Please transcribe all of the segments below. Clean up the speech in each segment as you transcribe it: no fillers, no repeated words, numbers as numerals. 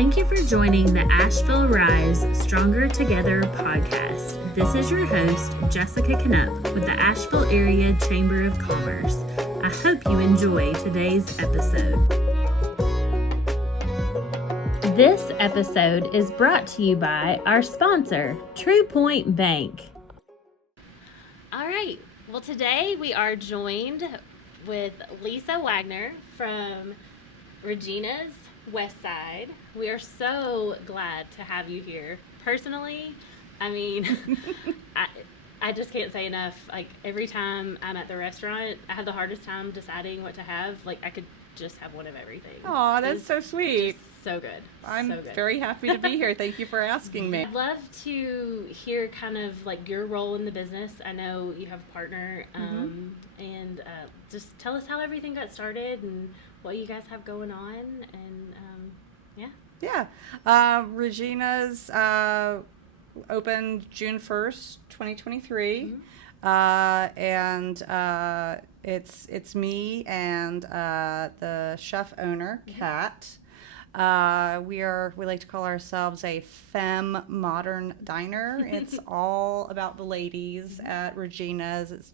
Thank you for joining the Asheville Rise Stronger Together podcast. This is your host, Jessica Knupp with the Asheville Area Chamber of Commerce. I hope you enjoy today's episode. This episode is brought to you by our sponsor, True Point Bank. All right. Well, today we are joined with Lisa Wagner from Regina's Westside. We are so glad to have you here. Personally, I mean, I just can't say enough. Like, every time I'm at the restaurant, I have the hardest time deciding what to have. Like, I could just have one of everything. Oh, that's so sweet. So good. I'm so good. very happy to be here. Thank you for asking me. I'd love to hear kind of like your role in the business. I know you have a partner, and just tell us how everything got started and what you guys have going on, and Regina's opened June 1st, 2023, and it's me and the chef owner, Kat. We like to call ourselves a femme modern diner. It's all about the ladies at Regina's. It's,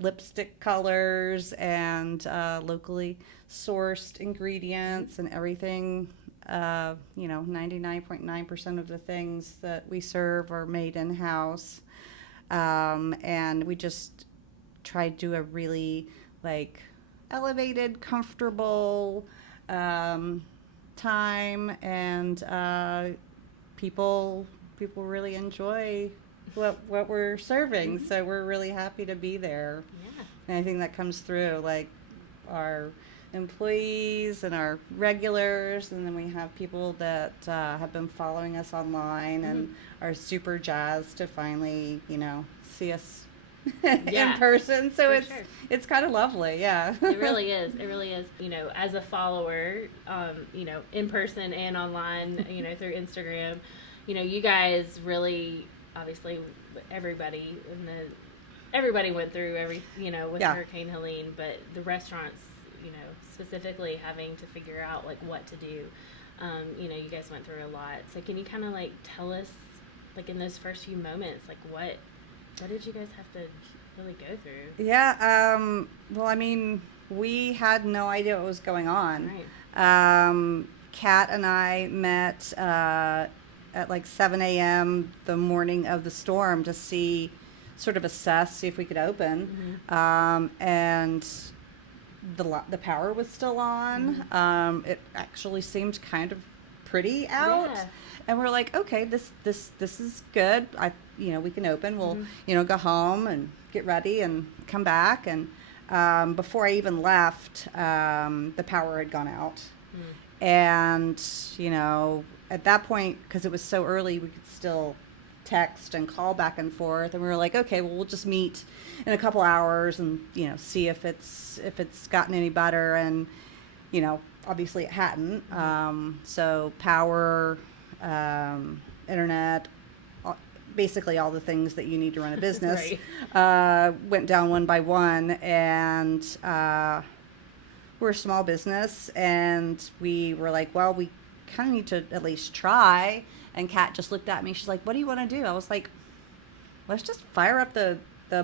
lipstick colors and locally sourced ingredients and everything. 99.9% of the things that we serve are made in-house. And we just try to do a really elevated, comfortable time, and people really enjoy what we're serving. So we're really happy to be there. Yeah. And I think that comes through, our employees and our regulars, and then we have people that have been following us online and are super jazzed to finally, see us in person. So it's kind of lovely. Yeah. It really is. As a follower, in person and online, through Instagram, you guys really, obviously everybody went through with Hurricane Helene, but the restaurants, specifically having to figure out what to do. You guys went through a lot. So can you kind of tell us, in those first few moments, what did you guys have to really go through? Yeah. Well, we had no idea what was going on. Right. Kat and I met at 7 a.m. the morning of the storm to see if we could open. And the power was still on. It actually seemed kind of pretty out. Yeah. And we're like, okay, this is good. We can open. We'll, go home and get ready and come back. And before I even left, the power had gone out. And, at that point, because it was so early, we could still text and call back and forth. And we were like, okay, well, we'll just meet in a couple hours and, see if it's gotten any better. And, obviously it hadn't. So power, internet, basically all the things that you need to run a business, went down one by one. And we're a small business, and we were like, well, we kind of need to at least try. And Kat just looked at me. She's like, what do you want to do? I was like, let's just fire up the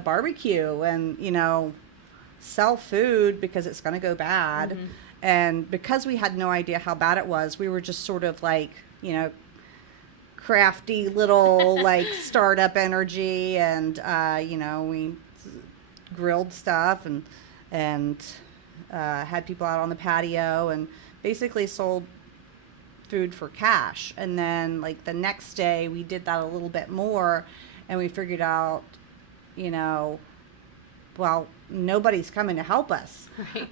barbecue and, sell food because it's going to go bad. And because we had no idea how bad it was, we were just sort of crafty little startup energy. And, we grilled stuff and had people out on the patio and basically sold food for cash. And then the next day we did that a little bit more, and we figured out, well, nobody's coming to help us. Right.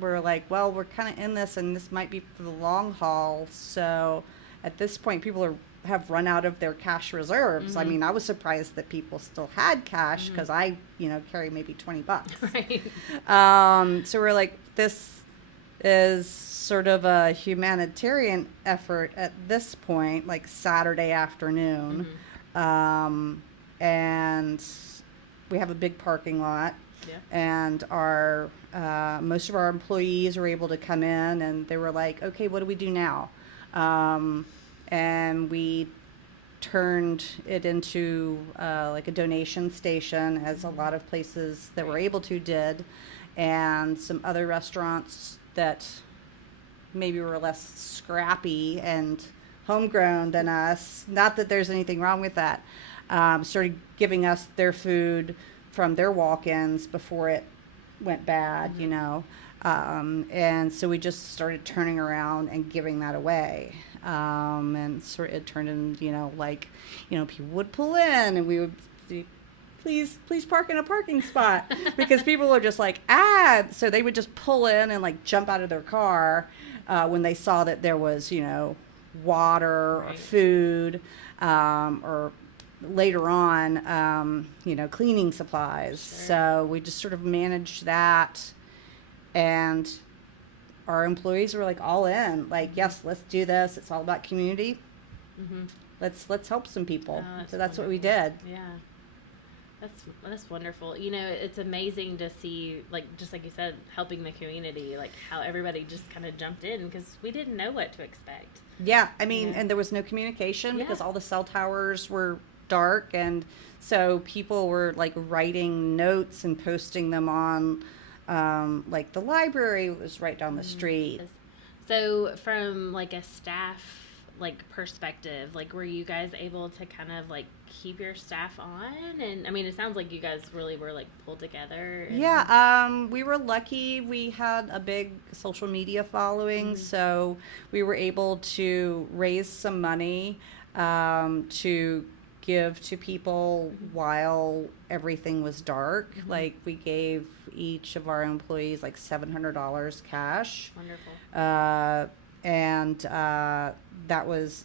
We're like, well, we're kind of in this, and this might be for the long haul. So at this point, people have run out of their cash reserves. I was surprised that people still had cash, because I, carry maybe $20. Right. So we're like, this is sort of a humanitarian effort at this point, Saturday afternoon. And we have a big parking lot. Yeah. And our most of our employees were able to come in, and they were like, okay, what do we do now? And we turned it into like a donation station, as a lot of places that were able to did, and some other restaurants that maybe were less scrappy and homegrown than us. Not that there's anything wrong with that. Started giving us their food from their walk-ins before it went bad, you know. And so we just started turning around and giving that away. And sort it turned into, like, people would pull in and we would see, please park in a parking spot, because people were just like, so they would just pull in and like jump out of their car when they saw that there was, water or food, or later on, cleaning supplies. Sure. So we just sort of managed that, and our employees were like all in, like, yes, let's do this. It's all about community. Mm-hmm. Let's help some people. Oh, So that's what we wonderful. did. Yeah. That's wonderful. It's amazing to see, like, just like you said, helping the community, like how everybody just kind of jumped in because we didn't know what to expect. Yeah, I mean, and there was no communication because all the cell towers were dark, and so people were like writing notes and posting them on, like the library was right down the street. So from like a staff like perspective, like were you guys able to kind of like keep your staff on? And I mean, it sounds like you guys really were like pulled together. Yeah, we were lucky. We had a big social media following, so we were able to raise some money to give to people while everything was dark. Like, we gave each of our employees like $700 cash. Wonderful. And that was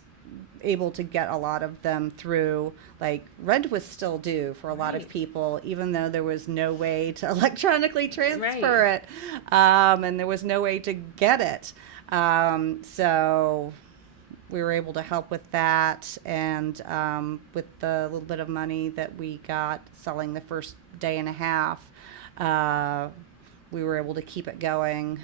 able to get a lot of them through. Like, rent was still due for a lot of people, even though there was no way to electronically transfer it, and there was no way to get it. So we were able to help with that, and with the little bit of money that we got selling the first day and a half, we were able to keep it going.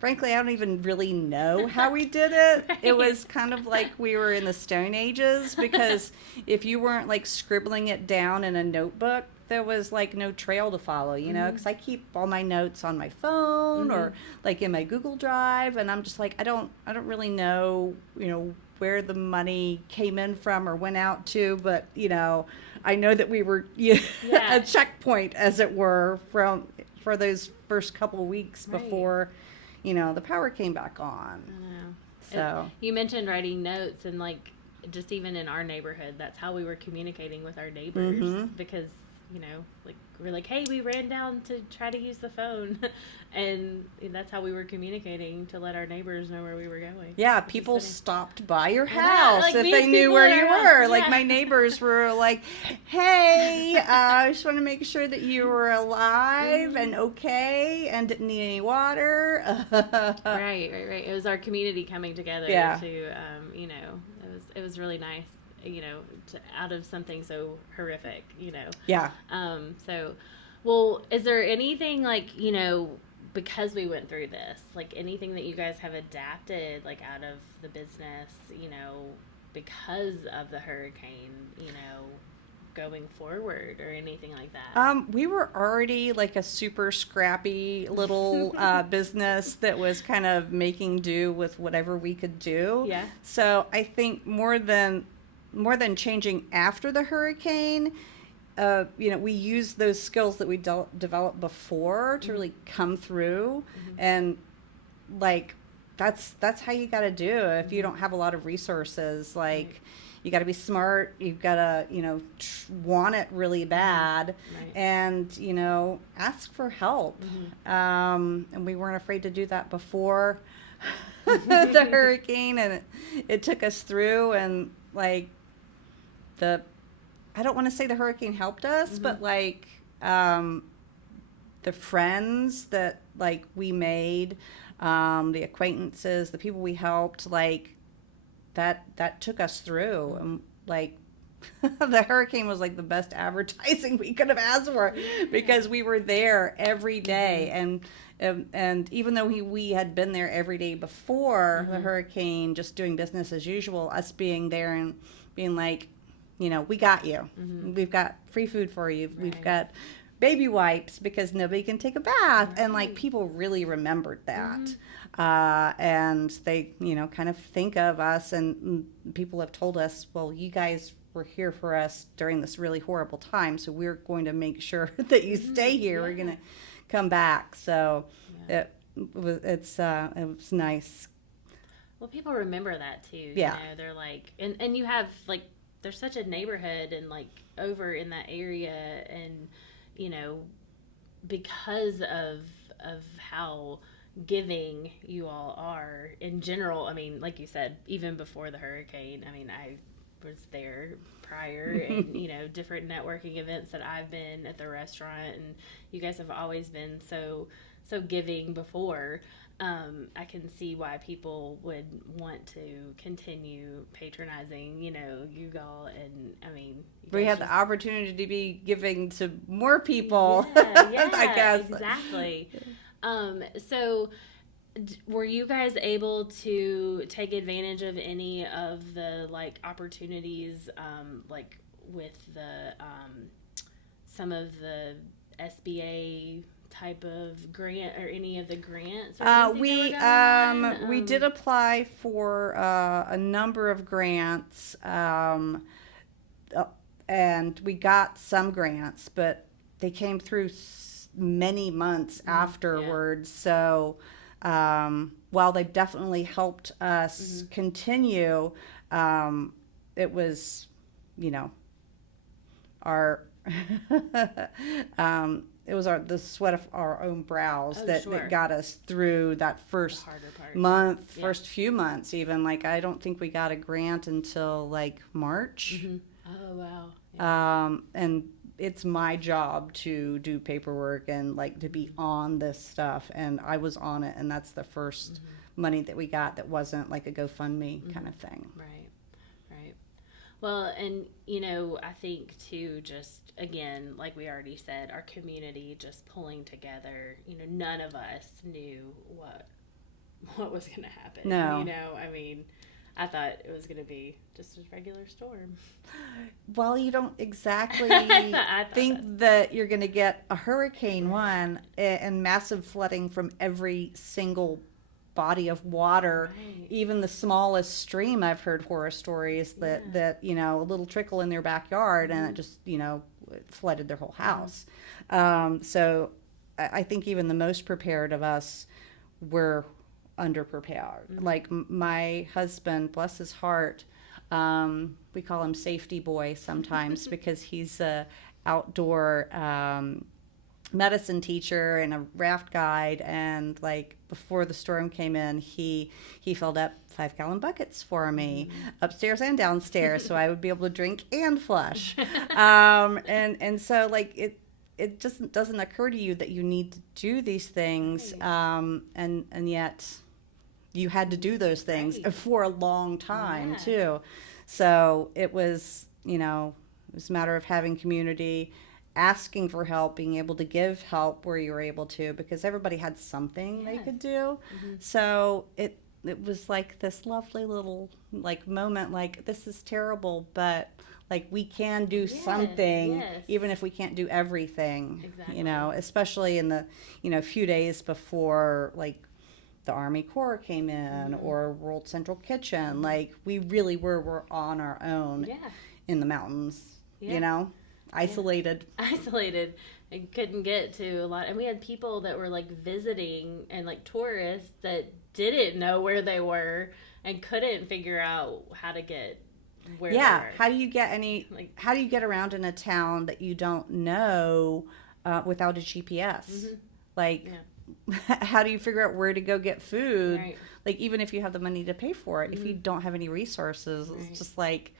Frankly, I don't even really know how we did it. It was kind of like we were in the Stone Ages, because if you weren't like scribbling it down in a notebook, there was like no trail to follow, because I keep all my notes on my phone or like in my Google Drive, and I'm just like, I don't really know, where the money came in from or went out to, but I know that we were a checkpoint, as it were, for those first couple weeks before the power came back on. I know. So you mentioned writing notes, and like just even in our neighborhood, that's how we were communicating with our neighbors, because like we're like, hey, we ran down to try to use the phone, and that's how we were communicating to let our neighbors know where we were going. Yeah, people stopped by your house like, if they knew where you were. Yeah. Like, my neighbors were like, hey, I just want to make sure that you were alive and okay and didn't need any water. Right. It was our community coming together to, it was really nice, out of something so horrific, Yeah. Well, is there anything like, because we went through this, like anything that you guys have adapted, like out of the business, because of the hurricane, going forward, or anything like that? We were already like a super scrappy little business that was kind of making do with whatever we could do. Yeah. So I think more than changing after the hurricane, we used those skills that we developed before to really come through, and like that's how you got to do it if you don't have a lot of resources. Like, you got to be smart. You've got to want it really bad, and ask for help. And we weren't afraid to do that before the hurricane, and it took us through. And like, I don't want to say the hurricane helped us, but like the friends that like we made, the acquaintances, the people we helped, like that took us through. And like, the hurricane was like the best advertising we could have asked for, because we were there every day. And even though we had been there every day before the hurricane, just doing business as usual, us being there and being like, we got you. We've got free food for you. Right. We've got baby wipes because nobody can take a bath. And like, people really remembered that. And they, kind of think of us, and people have told us, well, you guys were here for us during this really horrible time, so we're going to make sure that you stay here. We're going to come back. So it was nice. Well, people remember that too. Yeah. They're like, and you have like, there's such a neighborhood and like over in that area, and because of how giving you all are in general. I mean, like you said, even before the hurricane, I mean, I was there prior and different networking events that I've been at the restaurant, and you guys have always been so giving before. I can see why people would want to continue patronizing, you all, and I mean, we had the opportunity to be giving to more people. Yeah, I guess. Exactly. So were you guys able to take advantage of any of the like opportunities, like with the some of the SBA type of grant or any of the grants? We did apply for a number of grants, and we got some grants, but they came through many months afterwards. So while they've definitely helped us continue, it was, our it was the sweat of our own brows that got us through that first month, first few months even. Like, I don't think we got a grant until like March. Oh, wow. Yeah. And it's my job to do paperwork and like to be on this stuff, and I was on it, and that's the first money that we got that wasn't like a GoFundMe kind of thing. Right. Well, and I think too, just again, like we already said, our community just pulling together. None of us knew what was going to happen. No. I mean, I thought it was going to be just a regular storm. Well, you don't exactly think that you're going to get a hurricane one and massive flooding from every single body of water. Right. Even Even the smallest stream, I've heard horror stories that a little trickle in their backyard and it just it flooded their whole house. So I think even the most prepared of us were underprepared. Like my husband, bless his heart, we call him Safety Boy sometimes because he's a outdoor medicine teacher and a raft guide, and like before the storm came in, he filled up 5-gallon buckets for me upstairs and downstairs so I would be able to drink and flush. And so like it just doesn't occur to you that you need to do these things, and yet you had to do those things for a long time too. So it was it was a matter of having community, asking for help, being able to give help where you were able to, because everybody had something they could do. So it was like this lovely little like moment, like this is terrible, but like we can do something even if we can't do everything. Exactly. Especially in the few days before like the Army Corps came in or World Central Kitchen. Like we really were on our own in the mountains, isolated and couldn't get to a lot. And we had people that were like visiting and like tourists that didn't know where they were and couldn't figure out how to get where they were. How do you get around in a town that you don't know without a GPS? How do you figure out where to go get food? Right. Like, even if you have the money to pay for it, if you don't have any resources, it's just like,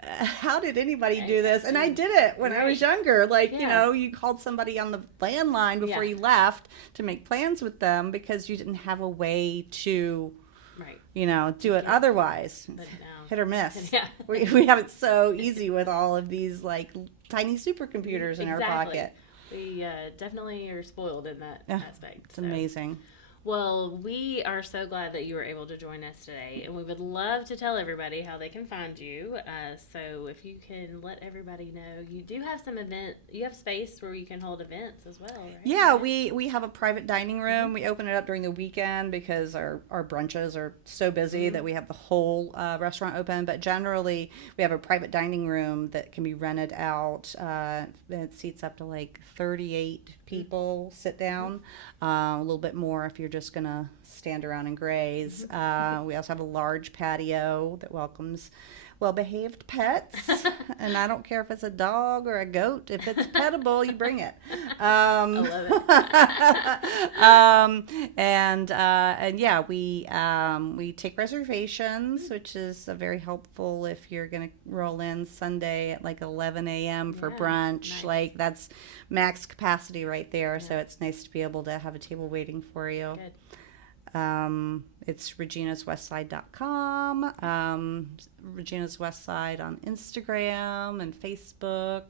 how did anybody do this? And I did it when I was younger. Like, you called somebody on the landline before you left to make plans with them because you didn't have a way to Right. Do it otherwise. But no. Hit or miss. Yeah. we have it so easy with all of these like tiny supercomputers in our pocket. We definitely are spoiled in that aspect. It's amazing. Well, we are so glad that you were able to join us today, and we would love to tell everybody how they can find you. So if you can let everybody know, you do have you have space where you can hold events as well, right? Yeah, we have a private dining room. We open it up during the weekend because our brunches are so busy that we have the whole restaurant open. But generally, we have a private dining room that can be rented out. It seats up to like 38 people sit down. A little bit more if you're just going to stand around and graze. We also have a large patio that welcomes well-behaved pets. And I don't care if it's a dog or a goat. If it's pettable, you bring it. I love it. And yeah, we take reservations, which is very helpful if you're going to roll in Sunday at like 11 a.m. for brunch. Nice. Like that's max capacity right there. So it's nice to be able to have a table waiting for you. Good. It's reginaswestside.com, Regina's Westside on Instagram and Facebook,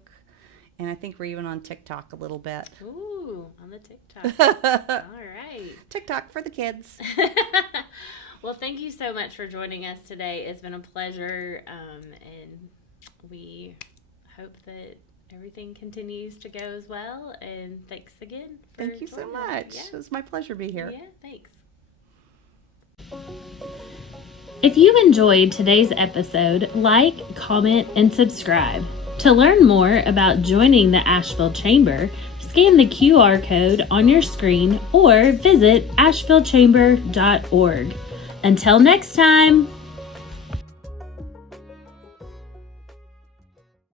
and I think we're even on TikTok a little bit. Ooh, on the TikTok. All right. TikTok for the kids. Well, thank you so much for joining us today. It's been a pleasure, and we hope that everything continues to go as well, and thanks again for Thank you so joining us. much. Yeah. It was my pleasure to be here. Yeah, thanks. If you enjoyed today's episode, like, comment, and subscribe. To learn more about joining the Asheville Chamber, scan the QR code on your screen or visit ashevillechamber.org. Until next time!